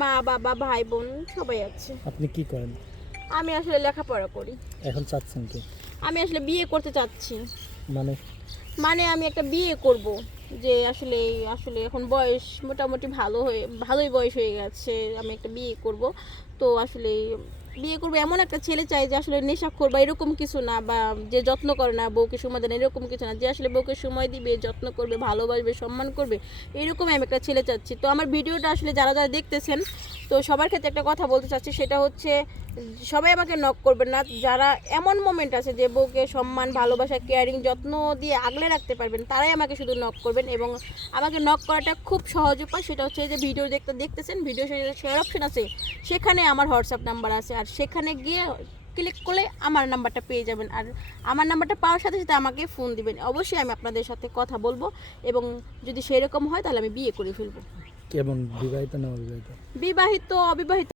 মা বাবা ভাই বোন সবাই আছে। আপনি কি করেন? আমি আসলে লেখাপড়া করি। এখন চাচ্ছেন কি? আমি আসলে বিয়ে করতে চাচ্ছি। মানে মানে আমি একটা বিয়ে করব, যে আসলে আসলে এখন বয়স মোটামুটি ভালোই বয়স হয়ে গেছে। আমি একটা বিয়ে করব, তো আসলে বিয়ে করবো এমন একটা ছেলে চাই যে আসলে নেশাখোর বা এরকম কিছু না, বা যে যত্ন করে না, বউকে সময় দেয় না এরকম কিছু না, যে আসলে বউকে সময় দিবে, যত্ন করবে, ভালোবাসবে, সম্মান করবে, এরকম আমি একটা ছেলে চাচ্ছি। তো আমার ভিডিওটা আসলে যারা যারা দেখতেছেন, তো সবার ক্ষেত্রে একটা কথা বলতে চাচ্ছি, সেটা হচ্ছে সবাই আমাকে নক করবেন না। যারা এমন মোমেন্ট আছে যে বউকে সম্মান, ভালোবাসা, কেয়ারিং, যত্ন দিয়ে আগলে রাখতে পারবেন, তারাই আমাকে শুধু নক করবেন। এবং আমাকে নক করাটা খুব সহজ উপায়, সেটা হচ্ছে যে ভিডিও দেখতেছেন, ভিডিও শেয়ার অপশন আছে, সেখানে আমার হোয়াটসঅ্যাপ নাম্বার আছে, আর সেখানে গিয়ে ক্লিক করলে আমার নাম্বারটা পেয়ে যাবেন। আর আমার নাম্বারটা পাওয়ার সাথে সাথে আমাকে ফোন দিবেন, অবশ্যই আমি আপনাদের সাথে কথা বলবো, এবং যদি সেরকম হয় তাহলে আমি বিয়ে করে ফেলবো। কেমন, বিবাহিত না অবিবাহিত? বিবাহিত, অবিবাহিত